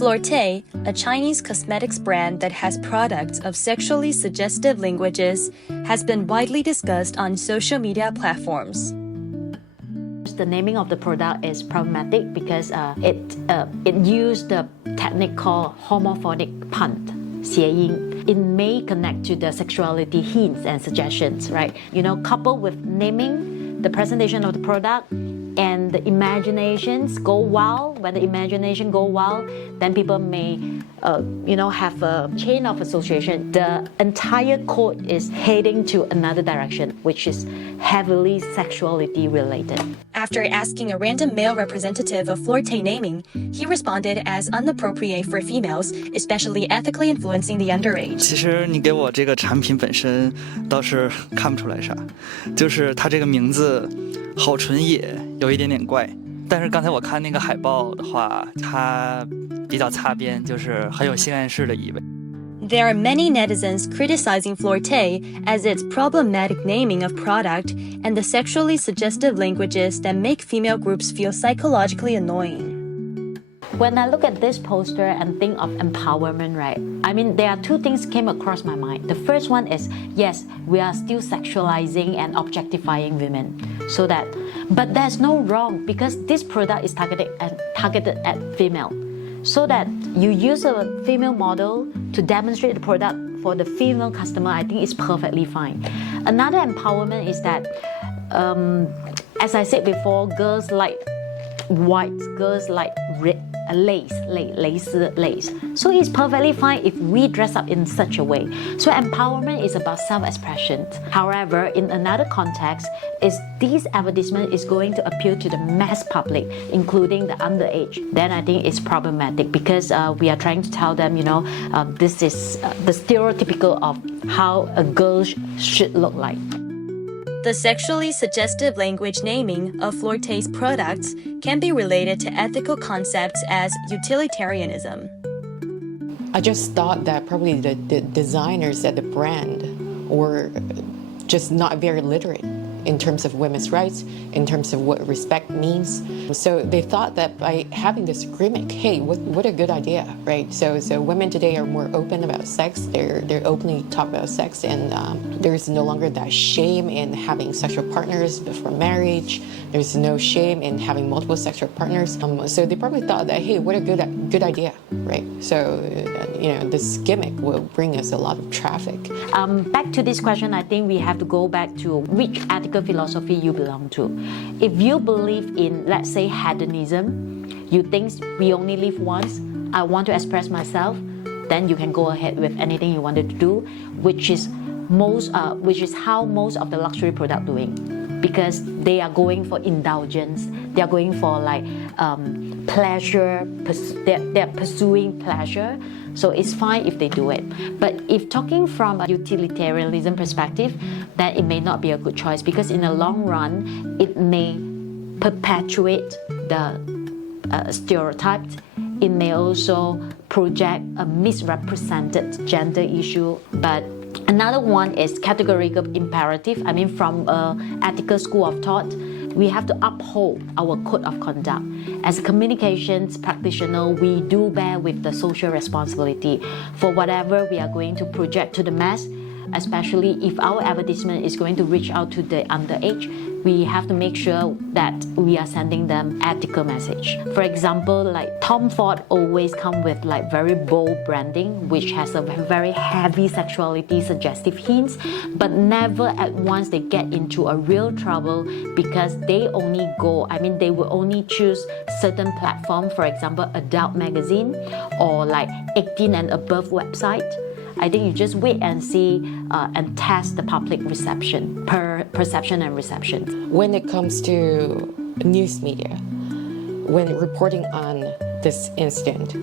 Flortte, a Chinese cosmetics brand that has products of sexually suggestive languages, has been widely discussed on social media platforms. The naming of the product is problematic because it used the technique called homophonic pun, 谐音. It may connect to the sexuality hints and suggestions, right? Coupled with naming, the presentation of the product, and the imaginations go wild. When the imagination go wild, then people may, have a chain of association. The entire code is heading to another direction, which is heavily sexuality related. After asking a random male representative of Flortte naming, he responded as inappropriate for females, especially ethically influencing the underage. 其实你给我这个产品本身倒是看不出来啥，就是它这个名字好纯野，有一点点怪。但是刚才我看那个海报的话，它比较擦边，就是很有性暗示的意味。 There are many netizens criticizing Flortte as its problematic naming of product and the sexually suggestive languages that make female groups feel psychologically annoying. When I look at this poster and think of empowerment, right? I mean, there are two things came across my mind. The first one is, yes, we are still sexualizing and objectifying women. But there's no wrong because this product is targeted at female. So that you use a female model to demonstrate the product for the female customer, I think is perfectly fine. Another empowerment is that, as I said before, girls like white, girls like red, lace. So it's perfectly fine if we dress up in such a way. So empowerment is about self-expression. However, in another context, is this advertisement is going to appeal to the mass public, including the underage. Then I think it's problematic because we are trying to tell them, this is the stereotypical of how a girl should look like. The sexually suggestive language naming of Flortte's products can be related to ethical concepts as utilitarianism. I just thought that probably the designers at the brand were just not very literate in terms of women's rights, in terms of what respect means. So they thought that by having this gimmick, hey, what a good idea, right? So women today are more open about sex. They're openly talk about sex, and there's no longer that shame in having sexual partners before marriage. There's no shame in having multiple sexual partners. So they probably thought that, hey, what a good idea, right? So this gimmick will bring us a lot of traffic. Back to this question, I think we have to go back to which ethical philosophy you belong to. If you believe in, let's say, hedonism, you think we only live once, I want to express myself, then you can go ahead with anything you wanted to do, which is how most of the luxury product doing, because they are going for indulgence, they are going for pleasure, they're pursuing pleasure. So it's fine if they do it. But if talking from a utilitarianism perspective, then it may not be a good choice because in the long run, it may perpetuate the stereotypes. It may also project a misrepresented gender issue. But another one is categorical imperative. I mean, from an ethical school of thought, we have to uphold our code of conduct. As a communications practitioner, we do bear with the social responsibility for whatever we are going to project to the mass, especially if our advertisement is going to reach out to the underage. We have to make sure that we are sending them ethical message. For example, like Tom Ford always come with very bold branding, which has a very heavy sexuality suggestive hints, but never at once they get into a real trouble because they will only choose certain platform, for example, adult magazine or 18 and above website. I think you just wait and see and test the public perception and reception. When it comes to news media, when reporting on this incident,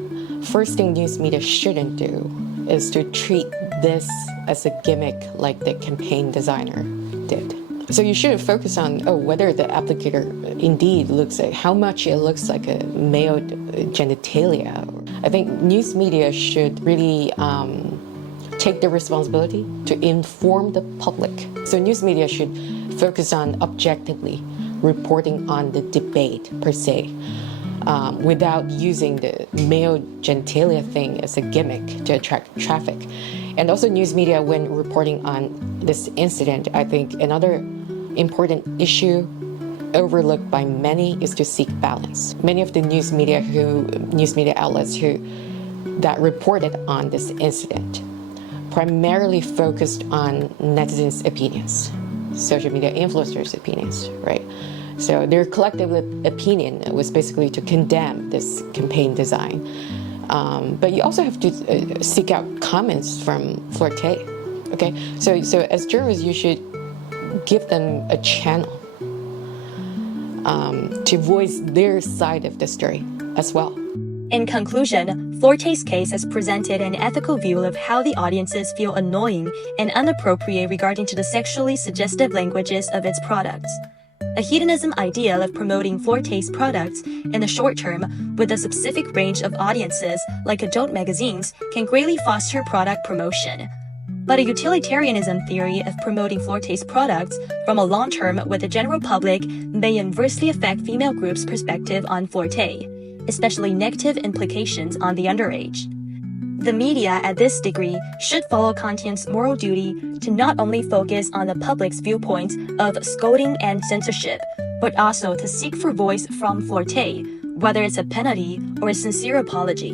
first thing news media shouldn't do is to treat this as a gimmick like the campaign designer did. So you should focus on whether the applicator indeed looks like, how much it looks like a male genitalia. I think news media should really take the responsibility to inform the public. So news media should focus on objectively reporting on the debate per se. without using the male genitalia thing as a gimmick to attract traffic. And also news media, when reporting on this incident, I think another important issue overlooked by many is to seek balance. Many of the news media outlets that reported on this incident primarily focused on netizens' opinions, social media influencers' opinions, right? So their collective opinion was basically to condemn this campaign design. But you also have to seek out comments from Flortte, okay? So as journalists, you should give them a channel to voice their side of the story as well. In conclusion, Flortte's case has presented an ethical view of how the audiences feel annoying and inappropriate regarding to the sexually suggestive languages of its products. A hedonism ideal of promoting Flortte's products in the short term with a specific range of audiences like adult magazines can greatly foster product promotion. But a utilitarianism theory of promoting Flortte's products from a long term with the general public may inversely affect female groups' perspective on Flortte, especially negative implications on the underage. The media at this degree should follow Kantian's moral duty to not only focus on the public's viewpoint of scolding and censorship, but also to seek for voice from Flortte, whether it's a penalty or a sincere apology.